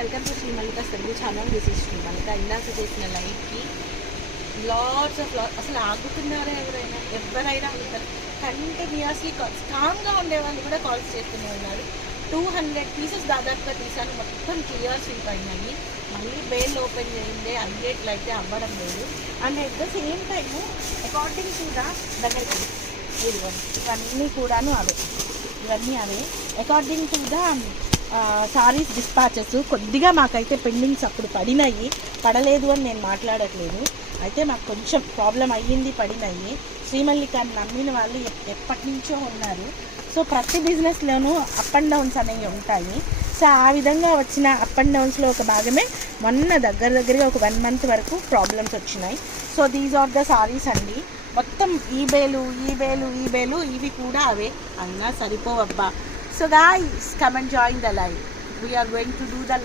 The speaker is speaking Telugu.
Welcome to Sri Mallika Telugu channel. This is Sri Mallika. ఇందాక చేసిన లైవ్కి లాట్స్ అసలు ఆగుతున్నారా ఎవరైనా ఉంటారు. కంటిన్యూస్లీ స్ట్రాంగ్గా ఉండేవాళ్ళు కూడా కాల్స్ చేస్తూనే ఉన్నారు. 200 పీసెస్ దాదాపుగా తీసాను. మొత్తం క్లియర్ స్వీప్ అయినాయి. మళ్ళీ బేల్ ఓపెన్ చేయండి అప్డేట్లు అయితే అవ్వడం లేదు. And at the same time according to the దగ్గరికి ఇవన్నీ కూడాను ఇవన్నీ అవే according to the saris dispatches కొద్దిగా మాకైతే పెండింగ్స్ అప్పుడు పడలేదు అని నేను మాట్లాడట్లేదు. అయితే మాకు కొంచెం ప్రాబ్లం అయ్యింది, పడినాయి. శ్రీమల్లికాని నమ్మిన వాళ్ళు ఎప్పటి నుంచో ఉన్నారు. సో ప్రతి బిజినెస్లోనూ అప్ అండ్ డౌన్స్ అనేవి ఉంటాయి. సో ఆ విధంగా వచ్చిన అప్ అండ్ డౌన్స్లో ఒక భాగమే మొన్న దగ్గరగా ఒక 1 మంత్ వరకు ప్రాబ్లమ్స్ వచ్చినాయి. So these are the saris అండి. మొత్తం ఈబేలు ఇవి కూడా అవే. అయినా సరిపోవబ్బా. So guys, come and join the live. We are going to do the live.